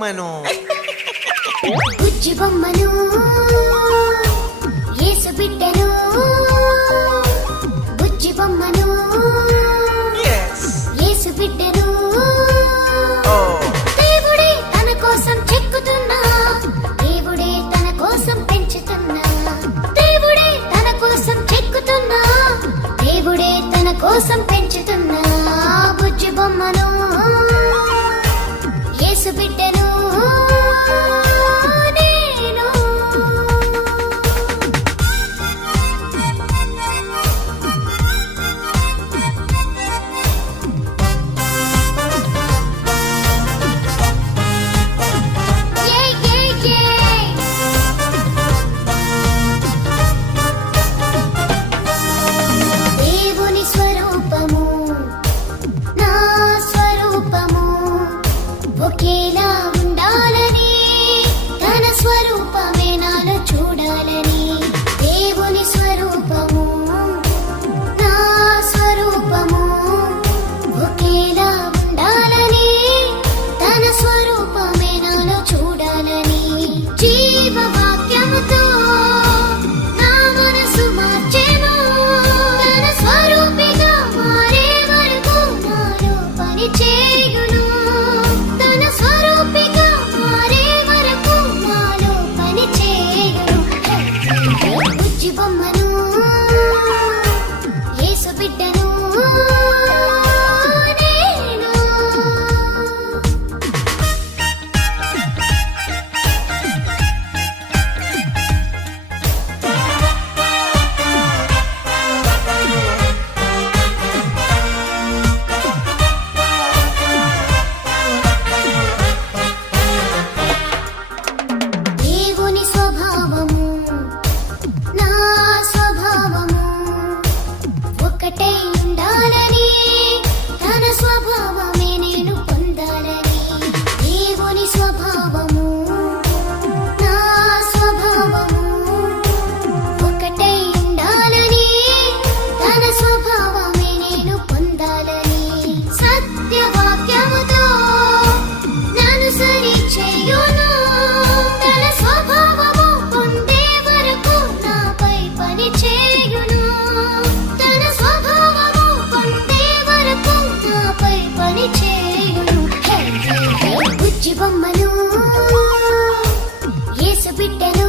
బొమ్మను బుజ్జి బొమ్మను యేసు బిడ్డను బుజ్జి బొమ్మను యేసు బిడ్డను దేవుడే తన కోసం చెక్కుతున్నా దేవుడే తన కోసం పెంచుతున్నా దేవుడే తన కోసం చెక్కుతున్నా దేవుడే తన కోసం పెంచుతున్నా బుజ్జి బొమ్మను యేసు బిడ్డను ఒకేలా ఉండాలని తన స్వరూపమే నాలో చూడాలని దేవుని స్వరూపము నా స్వరూపము ఒకేలా ఉండాలని తన స్వరూపమే నాలో చూడాలని జీవవాక్యముతో నా మనసు మార్చెను తన స్వరూపిగా మారే వరకు నాలో పని చేయును బుజ్జి బొమ్మను యేసు బిడ్డను నేను దేవుని స్వభావము నా స్వభావము ఒకటే ఉండాలని తన స్వభావమే నేను పొందాలని దేవుని స్వభావము నా స్వభావము ఒకటే ఉండాలని తన స్వభావమే నేను పొందాలని సత్యవాక్యముతో నన్ను సరి చేయును తన స్వభావము పొందే వరకు నాపై పని చేయును తన స్వభావము పొందే వరకు నాపై పని చేయును బుజ్జి బొమ్మను యేసు బిడ్డను